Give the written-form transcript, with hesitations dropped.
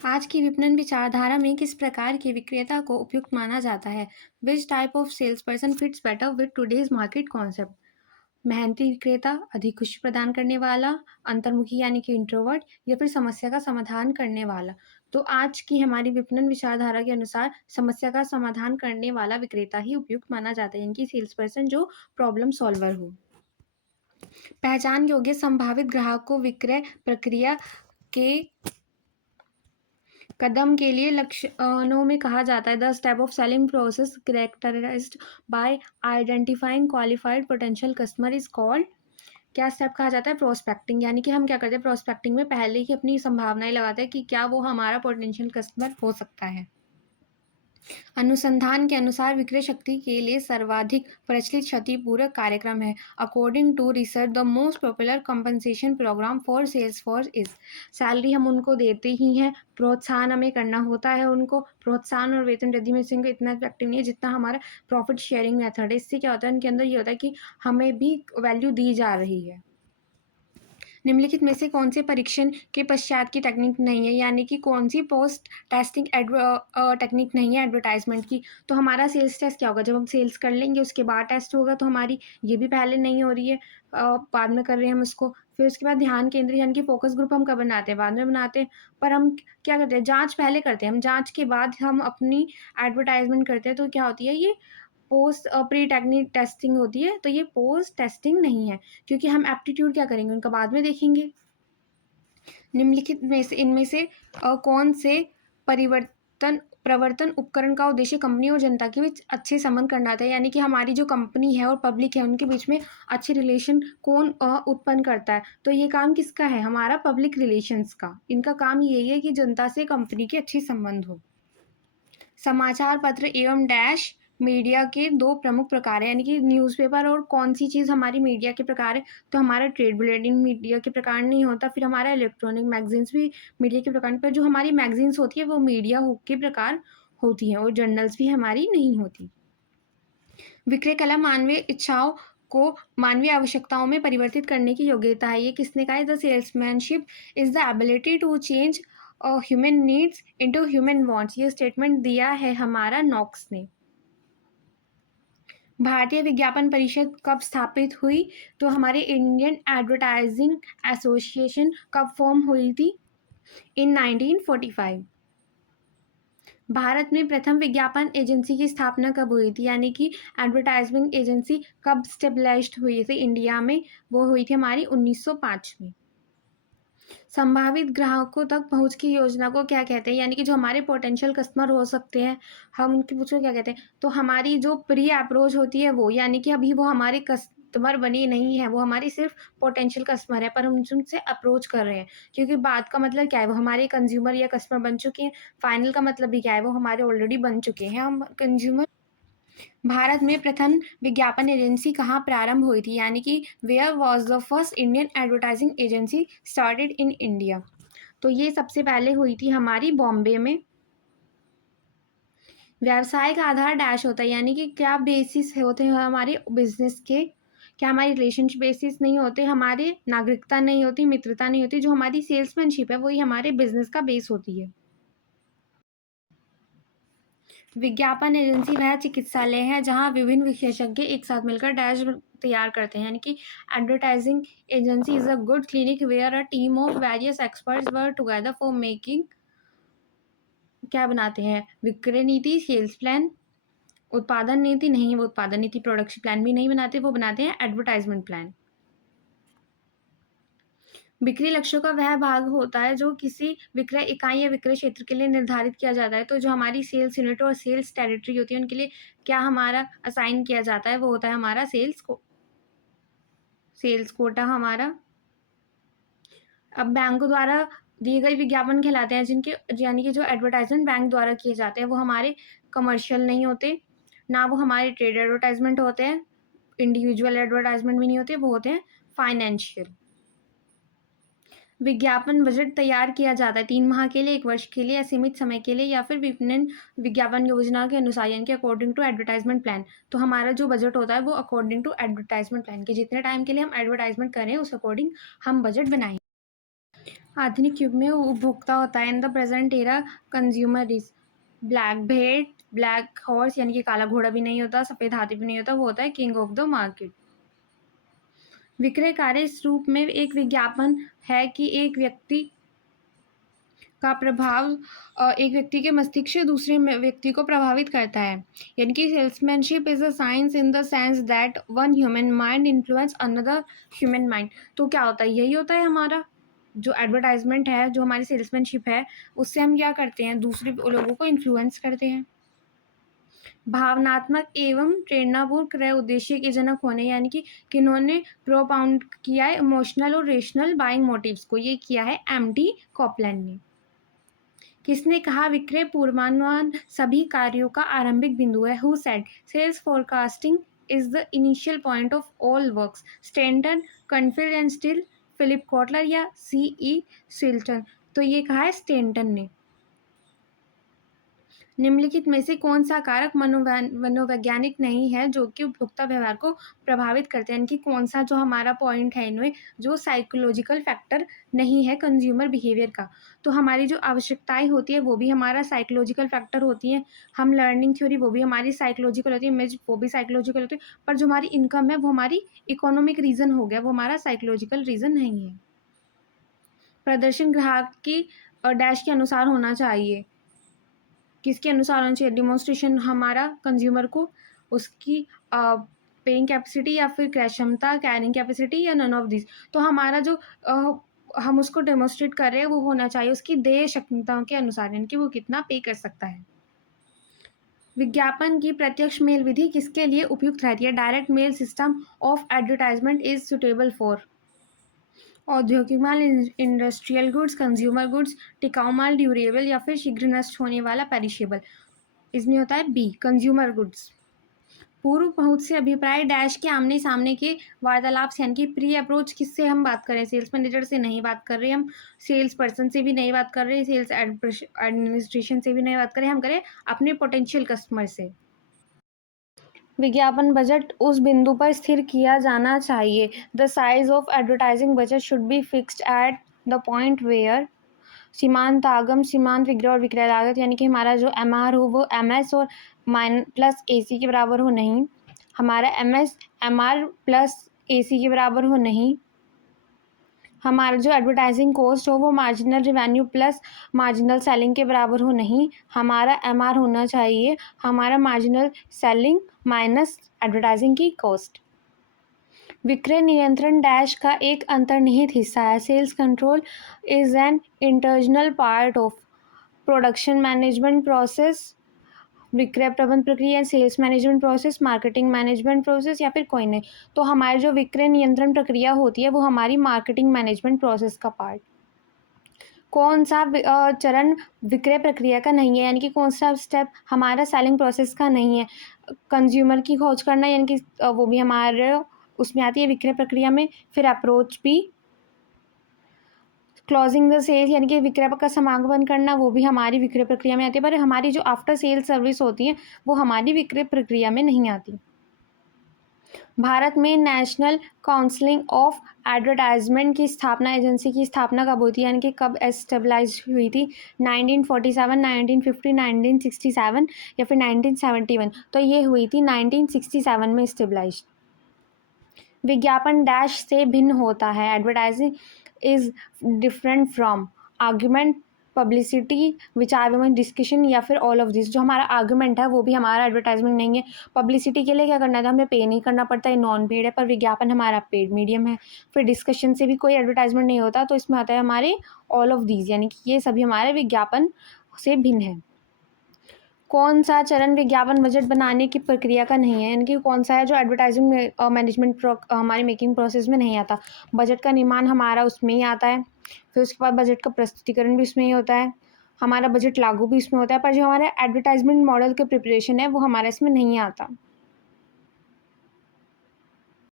आज की विपणन विचारधारा में किस प्रकार के विक्रेता को उपयुक्त माना जाता है? Which type of sales person fits better with today's market concept? मेहनती विक्रेता, अधिक खुशी प्रदान करने वाला, अंतर्मुखी यानी कि इंट्रोवर्ट या फिर समस्या का समाधान करने वाला? तो आज की हमारी विपणन विचारधारा के अनुसार समस्या का समाधान करने वाला विक्रेता ही उपयुक्त माना जाता है, यानी कि सेल्स पर्सन जो प्रॉब्लम सॉल्वर हो। पहचान योग्य संभावित ग्राहक को विक्रय प्रक्रिया के कदम के लिए लक्षणों में कहा जाता है। The step of selling process characterized by identifying qualified potential customer is called. क्या स्टेप कहा जाता है? प्रोस्पेक्टिंग। यानी कि हम क्या करते हैं, प्रोस्पेक्टिंग में पहले ही अपनी संभावनाएं लगाते हैं कि क्या वो हमारा पोटेंशियल कस्टमर हो सकता है। अनुसंधान के अनुसार विक्रय शक्ति के लिए सर्वाधिक प्रचलित क्षतिपूरक कार्यक्रम है। According to research the most popular compensation program for sales force is. Salary हम उनको देते ही हैं, प्रोत्साहन हमें करना होता है उनको। प्रोत्साहन और वेतन वृद्धि में से इनको इतना इफेक्टिव नहीं है जितना हमारा प्रॉफिट शेयरिंग मेथड है। इससे क्या होता है, उनके अंदर ये होता है कि हमें भी वैल्यू दी जा रही है। निम्नलिखित में से कौन से परीक्षण के पश्चात की टेक्निक नहीं है, यानी कि कौन सी पोस्ट टेस्टिंग टेक्निक नहीं है एडवर्टाइजमेंट की? तो हमारा सेल्स टेस्ट क्या होगा, जब हम सेल्स कर लेंगे उसके बाद टेस्ट होगा। तो हमारी ये भी पहले नहीं हो रही है, बाद में कर रहे हैं हम उसको। फिर उसके बाद ध्यान केंद्रित यानी कि फोकस ग्रुप हम कब बनाते हैं, बाद में बनाते हैं। पर हम क्या करते हैं, जांच पहले करते हैं, हम जांच के बाद हम अपनी एडवर्टाइजमेंट करते हैं। तो क्या होती है ये पोस्ट प्री टेक्निक टेस्टिंग होती है। तो ये पोस्ट टेस्टिंग नहीं है, क्योंकि हम एप्टीट्यूड क्या करेंगे, उनका बाद में देखेंगे। निम्नलिखित में से इनमें से कौन से प्रवर्तन उपकरण का उद्देश्य कंपनी और जनता के बीच अच्छे संबंध करना था? यानी कि हमारी जो कंपनी है और पब्लिक है उनके बीच में अच्छे रिलेशन कौन उत्पन्न करता है? तो ये काम किसका है, हमारा पब्लिक रिलेशंस का। इनका काम यही है कि जनता से कंपनी के अच्छे संबंध हो। समाचार पत्र एवं डैश मीडिया के दो प्रमुख प्रकार हैं, यानी कि न्यूज़पेपर और कौन सी चीज़ हमारी मीडिया के प्रकार है? तो हमारा ट्रेड बुलेटिन मीडिया के प्रकार नहीं होता। फिर हमारा इलेक्ट्रॉनिक मैगजीन्स भी मीडिया के प्रकार, पर जो हमारी मैगजीन्स होती है वो मीडिया के प्रकार होती हैं, और जर्नल्स भी हमारी नहीं होती। विक्रय कला मानवीय इच्छाओं को मानवीय आवश्यकताओं में परिवर्तित करने की योग्यता है। ये किसने कहा है? The salesmanship is the ability to change human needs into human wants. ये स्टेटमेंट दिया है हमारा नॉक्स ने। भारतीय विज्ञापन परिषद कब स्थापित हुई? तो हमारे इंडियन एडवर्टाइजिंग एसोसिएशन कब फॉर्म हुई थी? इन 1945। भारत में प्रथम विज्ञापन एजेंसी की स्थापना कब हुई थी, यानी कि एडवर्टाइजमेंट एजेंसी कब स्टेबलाइज्ड हुई थी इंडिया में? वो हुई थी हमारी 1905 में। संभावित ग्राहकों तक पहुंच की योजना को क्या कहते हैं? यानी कि जो हमारे पोटेंशियल कस्टमर हो सकते हैं, हम उनके पूछो क्या कहते हैं? तो हमारी जो प्री अप्रोच होती है वो, यानी कि अभी वो हमारे कस्टमर बनी नहीं है, वो हमारी सिर्फ पोटेंशियल कस्टमर है, पर हम उनसे अप्रोच कर रहे हैं। क्योंकि बात का मतलब क्या है, वो हमारे कंज्यूमर या कस्टमर बन चुके हैं। फाइनल का मतलब भी क्या है, वो हमारे ऑलरेडी बन चुके हैं, हम कंज्यूमर। भारत में प्रथम विज्ञापन एजेंसी कहाँ प्रारंभ हुई थी? यानी कि where was the first Indian advertising agency started in India? तो ये सबसे पहले हुई थी हमारी बॉम्बे में। व्यवसाय का आधार डैश होता है, यानी कि क्या बेसिस होते हैं हमारे बिजनेस के? क्या हमारी रिलेशनशिप बेसिस नहीं होते, हमारे नागरिकता नहीं होती, मित्रता नहीं होती? जो हमारी सेल्समैनशिप है वही हमारे बिजनेस का बेस होती है। विज्ञापन एजेंसी वह चिकित्सालय है जहां विभिन्न विशेषज्ञ एक साथ मिलकर डैश तैयार करते हैं। यानी कि advertising agency is a good clinic where a team of various experts work together for making, क्या बनाते हैं, विक्रय नीति, सेल्स प्लान। उत्पादन नीति नहीं, वो उत्पादन नीति प्रोडक्शन प्लान भी नहीं बनाते, वो बनाते हैं एडवर्टाइजमेंट प्लान। बिक्री लक्ष्यों का वह भाग होता है जो किसी विक्रय इकाई या विक्रय क्षेत्र के लिए निर्धारित किया जाता है। तो जो हमारी सेल्स यूनिट और सेल्स टेरिटरी होती है उनके लिए क्या हमारा असाइन किया जाता है, वो होता है हमारा सेल्स कोटा हमारा। अब बैंकों द्वारा दिए गए विज्ञापन कहलाते हैं जिनके, यानी कि जो एडवर्टाइजमेंट बैंक द्वारा किए जाते हैं वो हमारे कमर्शियल नहीं होते, ना वो हमारे ट्रेड एडवर्टाइजमेंट होते हैं, इंडिविजुअल एडवर्टाइजमेंट भी नहीं होते, वो होते हैं फाइनेंशियल। विज्ञापन बजट तैयार किया जाता है 3 माह के लिए, 1 वर्ष के लिए, असीमित समय के लिए, या फिर विपणन विज्ञापन योजना के अनुसार, यानी कि अकॉर्डिंग टू एडवर्टाइजमेंट प्लान। तो हमारा जो बजट होता है वो अकॉर्डिंग टू एडवर्टाइजमेंट प्लान के, जितने टाइम के लिए हम एडवर्टाइजमेंट करें उस अकॉर्डिंग हम बजट बनाएंगे। आधुनिक युग में उपभोक्ता होता है। In the present era consumer is black भेड़, ब्लैक हॉर्स यानी कि काला घोड़ा भी नहीं होता, सफ़ेद हाथी भी नहीं होता, वो होता है किंग ऑफ द मार्केट। विक्रय कार्य इस रूप में एक विज्ञापन है कि एक व्यक्ति का प्रभाव एक व्यक्ति के मस्तिष्क से दूसरे व्यक्ति को प्रभावित करता है। यानी कि salesmanship is a science in the sense that one human mind influence another human mind. तो क्या होता है, यही होता है हमारा जो एडवर्टाइजमेंट है, जो हमारी सेल्समैनशिप है, उससे हम क्या करते हैं, दूसरे लोगों को इन्फ्लुएंस करते हैं। भावनात्मक एवं प्रेरणापूर्ण क्रय उद्देश्य के जनक होने, यानी कि किन्होंने प्रोपाउंड किया है इमोशनल और रेशनल बाइंग मोटिव्स को, ये किया है एम.टी. कॉपलैंड ने। किसने कहा विक्रय पूर्वानुमान सभी कार्यों का आरंभिक बिंदु है? Who said sales forecasting is the initial point of all works? Stanton, Canfield and Still, Philip Kotler या C.E. स्टिल्टन? तो ये कहा है स्टैंटन ने। निम्नलिखित में से कौन सा कारक मनोवैज्ञानिक नहीं है जो कि उपभोक्ता व्यवहार को प्रभावित करते हैं? यानी कि कौन सा जो हमारा पॉइंट है इनमें जो साइकोलॉजिकल फैक्टर नहीं है कंज्यूमर बिहेवियर का? तो हमारी जो आवश्यकताएं होती है वो भी हमारा साइकोलॉजिकल फैक्टर होती है। हम लर्निंग थ्योरी वो भी हमारी साइकोलॉजिकल होती है, इमेज वो भी साइकोलॉजिकल होती है, पर जो हमारी इनकम है वो हमारी इकोनॉमिक रीजन हो गया, वो हमारा साइकोलॉजिकल रीजन नहीं है। प्रदर्शन ग्राहक की डैश के अनुसार होना चाहिए। किसके अनुसार होना चाहिए? डिमॉन्स्ट्रेशन हमारा कंज्यूमर को उसकी पेइंग कैपेसिटी या फिर क्रय क्षमता, कैरिंग कैपेसिटी या नन ऑफ दिस। तो हमारा जो हम उसको डेमोन्स्ट्रेट कर रहे हैं वो होना चाहिए उसकी देय क्षमताओं के अनुसार, यानी कि वो कितना पे कर सकता है। विज्ञापन की प्रत्यक्ष मेल विधि किसके लिए उपयुक्त रहती है? Direct mail system of advertisement is suitable for औद्योगिक माल, इंडस्ट्रियल गुड्स, कंज्यूमर गुड्स, टिकाऊ माल, ड्यूरेबल या फिर शीघ्र नष्ट होने वाला पेरिशेबल। इसमें होता है बी कंज्यूमर गुड्स। पूर्व पहुंच से अभिप्राय डैश के आमने सामने के वार्तालाप से, यानी कि प्री अप्रोच किससे हम बात कर रहे हैं? सेल्स मैनेजर से नहीं बात कर रहे, हम सेल्स पर्सन से भी नहीं बात कर रहे, सेल्स एडमिनिस्ट्रेशन से भी नहीं बात कर रहे, हम करें अपने पोटेंशियल कस्टमर से। विज्ञापन बजट उस बिंदु पर स्थिर किया जाना चाहिए। The size of advertising budget should be fixed at the point where सीमांत आगम, सीमांत विक्रय और विक्रय लागत, यानी कि हमारा जो MR हो वो MS और प्लस AC के बराबर हो नहीं, हमारा MS MR प्लस AC के बराबर हो नहीं, हमारा जो एडवर्टाइजिंग कॉस्ट हो वो marginal revenue plus marginal selling के बराबर हो नहीं, हमारा MR होना चाहिए हमारा मार्जिनल सेलिंग माइनस एडवर्टाइजिंग की कॉस्ट। विक्रय नियंत्रण डैश का एक अंतर्निहित हिस्सा है। Sales control is an internal part of production management process, विक्रय प्रबंध प्रक्रिया, sales management process, marketing management process या फिर कोई नहीं। तो हमारी जो विक्रय नियंत्रण प्रक्रिया होती है वो हमारी मार्केटिंग मैनेजमेंट प्रोसेस का पार्ट। कौन सा चरण विक्रय प्रक्रिया का नहीं है, यानी कि कौन सा स्टेप हमारा सेलिंग प्रोसेस का नहीं है? कंज्यूमर की खोज करना, यानी कि वो भी हमारे उसमें आती है विक्रय प्रक्रिया में। फिर अप्रोच भी, क्लोजिंग द सेल्स यानी कि विक्रय का समापन करना, वो भी हमारी विक्रय प्रक्रिया में आती है, पर हमारी जो आफ्टर सेल सर्विस होती है वो हमारी विक्रय प्रक्रिया में नहीं आती। भारत में नेशनल काउंसिल ऑफ एडवर्टाइजमेंट की स्थापना, एजेंसी की स्थापना कब हुई थी, यानी कि कब एस्टेब्लिश हुई थी? 1947, 1950, 1967 या फिर 1971? तो ये हुई थी 1967 में एस्टेब्लिश। विज्ञापन डैश से भिन्न होता है? Advertising is different from argument, publicity, विचार विमर्श, डिस्कशन या फिर ऑल ऑफ दिस। जो हमारा आर्ग्यूमेंट है वो भी हमारा एडवर्टाइजमेंट नहीं है। पब्लिसिटी के लिए क्या करना था, हमें पे नहीं करना पड़ता है, नॉन पेड है, पर विज्ञापन हमारा पेड मीडियम है। फिर डिस्कशन से भी कोई एडवर्टाइजमेंट नहीं होता, तो इसमें आता है हमारे ऑल ऑफ दीज, यानी कि ये सभी हमारे विज्ञापन से भिन्न है। कौन सा चरण विज्ञापन बजट बनाने की प्रक्रिया का नहीं है, यानी कि कौन सा है जो एडवर्टाइजिंग मैनेजमेंट हमारी मेकिंग प्रोसेस में नहीं आता? बजट का निर्माण हमारा उसमें ही आता है, फिर उसके बाद बजट का प्रस्तुतिकरण भी उसमें ही होता है, हमारा बजट लागू भी इसमें होता है, पर जो हमारा एडवर्टाइजमेंट मॉडल के प्रिपरेशन है वो हमारा इसमें नहीं आता।